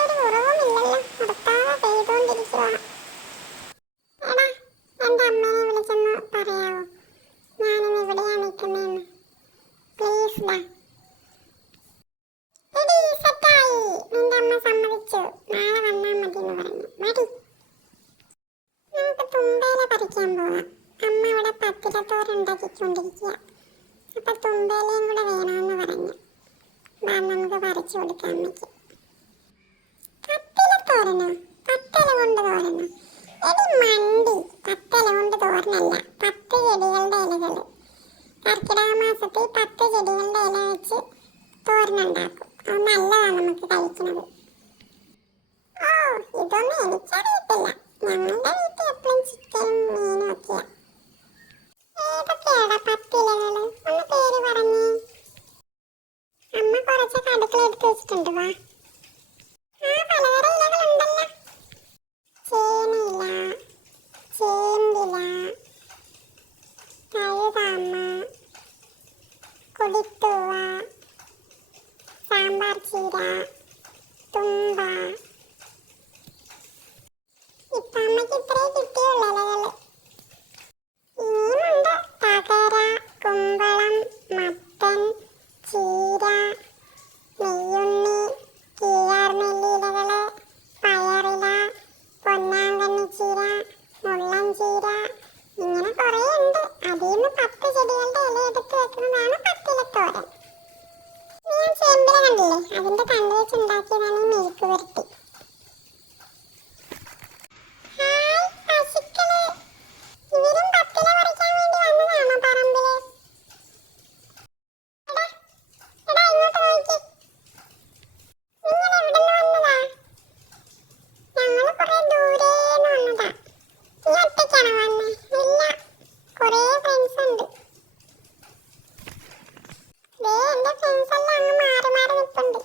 ഒരു കുറവുമില്ലല്ലോ എന്റെ പറയാവോ? നിൽക്കുന്നേന്ന് അമ്മ സമ്മതിച്ചു. നാളെ നമുക്ക് പറിക്കാൻ അമ്മ കൂടെ വേണമെന്ന് പറഞ്ഞു. വാ നമുക്ക് പറിച്ചു കൊടുക്കാം അമ്മയ്ക്ക്. പത്തിലത്തോരനോ പത്തല കൊണ്ട് തോരനോ എടി മണ്ടി പത്തല കൊണ്ട് തോരനല്ല പത്ത് ചെടികളുടെ ഇലകൾ കർക്കിടക മാസത്തിൽ പത്ത് ചെടികളുടെ ഇല വെച്ച് തോരനുണ്ടാക്കും. അത് നല്ലതാണ് നമുക്ക് കഴിക്കുന്നത്. ഓ ഇതൊന്നും എനിക്കറിയത്തില്ല. ഞങ്ങളുടെ വീട്ടിൽ എപ്പോഴും ചിക്കനും മീനും ഒക്കെയാ. ഏതൊക്കെയാടാ പത്തിലകൾ ഒന്ന് പേര് പറഞ്ഞേ. അമ്മ കുറച്ചൊക്കെ അടുക്കള എടുത്ത് വെച്ചിട്ടുണ്ട് വാ. தாயதாம்மா குடித்துவா சாம்பார் சீரா தும்பா ഇല്ല, കുറേ ഉണ്ടാക്കിയതാണ് ഈ മിൽക്ക് എന്റെ ഫ്രണ്ട്സ് എല്ലാം അങ്ങ് മാറി മാറി നിൽപ്പുണ്ട്.